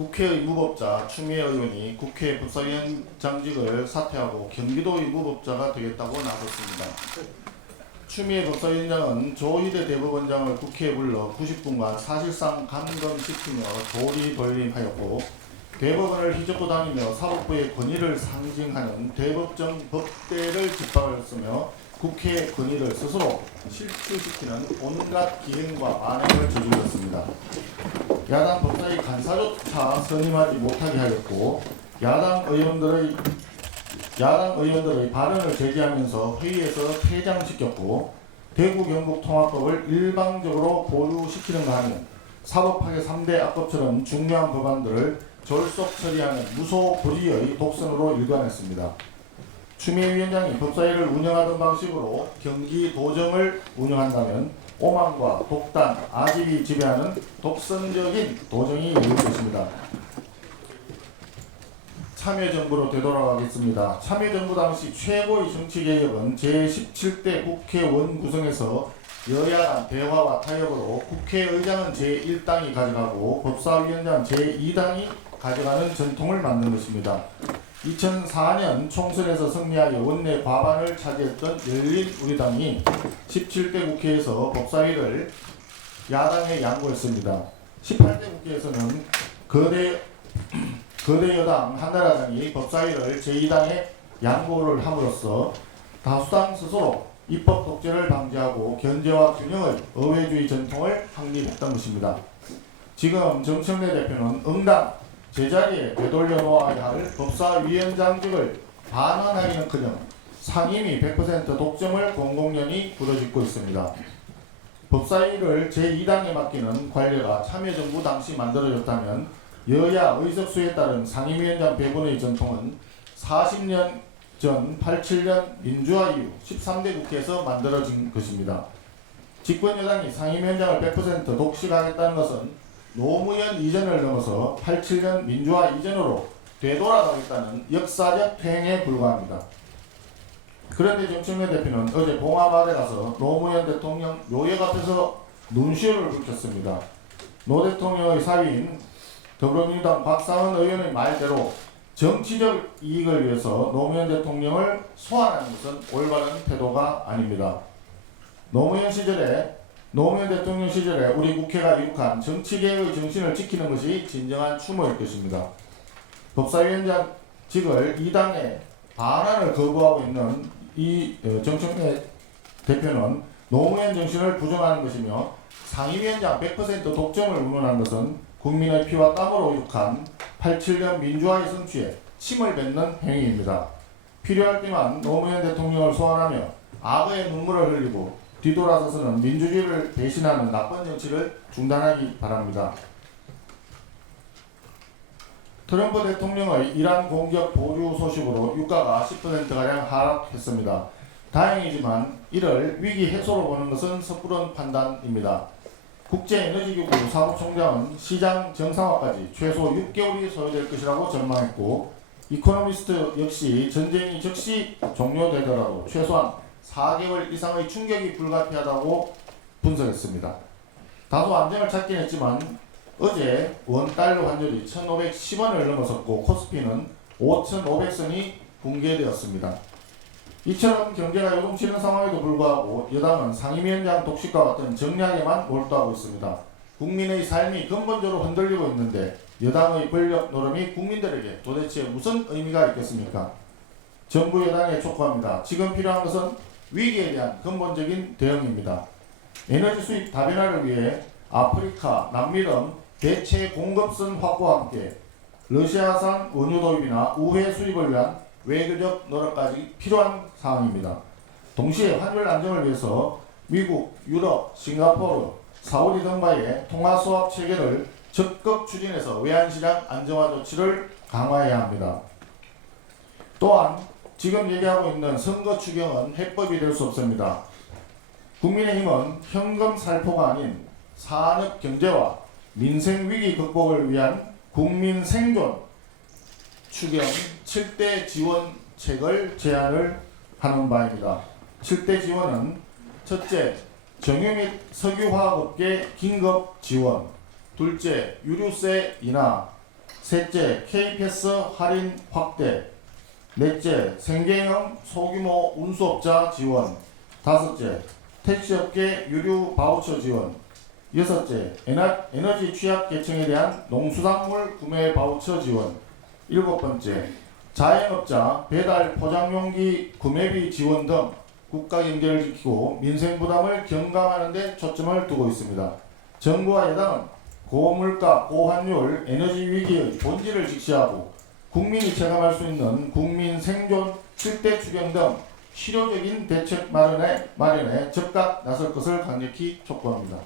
국회의 무법자 추미애 의원이 국회 법사위원장직을 사퇴하고 경기도의 무법자가 되겠다고 나섰습니다. 추미애 법사위원장은 조희대 대법원장을 국회에 불러 90분간 사실상 감금시키며 도리돌림하였고 대법원을 휘젓고 다니며 사법부의 권위를 상징하는 대법정 법대를 짓밟았으며 국회의 권위를 스스로 실추시키는 온갖 기행과 만행을 저질렀습니다. 야당 법사위 간사조차 선임하지 못하게 하였고 야당 의원들의 발언을 제기하면서 회의에서 퇴장시켰고 대구 경북 통합법을 일방적으로 보류시키는가 하면 사법파괴 3대 악법처럼 중요한 법안들을 졸속 처리하는 무소불위의 독선으로 일관했습니다. 추미애 위원장이 법사위를 운영하던 방식으로 경기도정을 운영한다면 오만과 독단, 아집이 지배하는 독선적인 도정이 이룰 것입니다. 참여정부로 되돌아가겠습니다. 참여정부 당시 최고의 정치개혁은 제17대 국회원 구성에서 여야 간 대화와 타협으로 국회의장은 제1당이 가져가고 법사위원장 제2당이 가져가는 전통을 만든 것입니다. 2004년 총선에서 승리하여 원내 과반을 차지했던 열린우리당이 17대 국회에서 법사위를 야당에 양보했습니다. 18대 국회에서는 거대 여당 한나라당이 법사위를 제2당에 양보를 함으로써 다수당 스스로 입법 독재를 방지하고 견제와 균형의 의회주의 전통을 확립했던 것입니다. 지금 정청래 대표는 응당 제자리에 되돌려 놓아야 할 법사위원장직을 반환하기는커녕 상임위 100% 독점을 공공연히 부르짖고 있습니다. 법사위를 제2당에 맡기는 관례가 참여정부 당시 만들어졌다면 여야 의석수에 따른 상임위원장 배분의 전통은 40년 전 87년 민주화 이후 13대 국회에서 만들어진 것입니다. 집권여당이 상임위원장을 100% 독식하겠다는 것은 노무현 이전을 넘어서 87년 민주화 이전으로 되돌아가겠다는 역사적 퇴행에 불과합니다. 그런데 정청래 대표는 어제 봉화마을에 가서 노무현 대통령 묘역 앞에서 눈시울을 붉혔습니다. 노 대통령의 사위인 더불어민주당 박상원 의원의 말대로 정치적 이익을 위해서 노무현 대통령을 소환하는 것은 올바른 태도가 아닙니다. 노무현 대통령 시절에 우리 국회가 이룩한 정치개혁의 정신을 지키는 것이 진정한 추모일 것입니다. 법사위원장직을 2당에 반환을 거부하고 있는 정청래 대표는 노무현 정신을 부정하는 것이며 상임위원장 100% 독점을 운운한 것은 국민의 피와 땀으로 이룩한 87년 민주화의 성취에 침을 뱉는 행위입니다. 필요할 때만 노무현 대통령을 소환하며 악의 눈물을 흘리고 뒤돌아서서는 민주주의를 배신하는 나쁜 정치를 중단하기 바랍니다. 트럼프 대통령의 이란 공격 보류 소식으로 유가가 10%가량 하락했습니다. 다행이지만 이를 위기 해소로 보는 것은 섣부른 판단입니다. 국제에너지기구 사무총장은 시장 정상화까지 최소 6개월이 소요될 것이라고 전망했고 이코노미스트 역시 전쟁이 즉시 종료되더라도 최소한 4개월 이상의 충격이 불가피하다고 분석했습니다. 다소 안정을 찾긴 했지만 어제 원달러 환율이 1,510원을 넘어섰고 코스피는 5,500선이 붕괴되었습니다. 이처럼 경제가 요동치는 상황에도 불구하고 여당은 상임위원장 독식과 같은 정략에만 몰두하고 있습니다. 국민의 삶이 근본적으로 흔들리고 있는데 여당의 권력 노름이 국민들에게 도대체 무슨 의미가 있겠습니까? 정부 여당에 촉구합니다. 지금 필요한 것은 위기에 대한 근본적인 대응입니다. 에너지 수입 다변화를 위해 아프리카, 남미 등 대체 공급선 확보와 함께 러시아산 원유 도입이나 우회 수입을 위한 외교적 노력까지 필요한 상황입니다. 동시에 환율 안정을 위해서 미국, 유럽, 싱가포르, 사우디 등과의 통화수합 체계를 적극 추진해서 외환시장 안정화 조치를 강화해야 합니다. 또한 지금 얘기하고 있는 선거 추경은 해법이 될 수 없습니다. 국민의힘은 현금 살포가 아닌 산업 경제와 민생 위기 극복을 위한 국민 생존 추경 7대 지원책을 제안을 하는 바입니다. 7대 지원은 첫째, 정유 및 석유화학업계 긴급 지원. 둘째, 유류세 인하. 셋째, K패스 할인 확대. 넷째, 생계형 소규모 운수업자 지원. 다섯째, 택시업계 유류 바우처 지원. 여섯째, 에너지 취약계층에 대한 농수산물 구매 바우처 지원. 일곱 번째, 자영업자 배달 포장용기 구매비 지원 등 국가 경제를 지키고 민생 부담을 경감하는 데 초점을 두고 있습니다. 정부와 여당은 고물가, 고환율, 에너지 위기의 본질을 직시하고 국민이 체감할 수 있는 국민 생존, 실대 추경 등 실효적인 대책 마련에 적극 나설 것을 강력히 촉구합니다.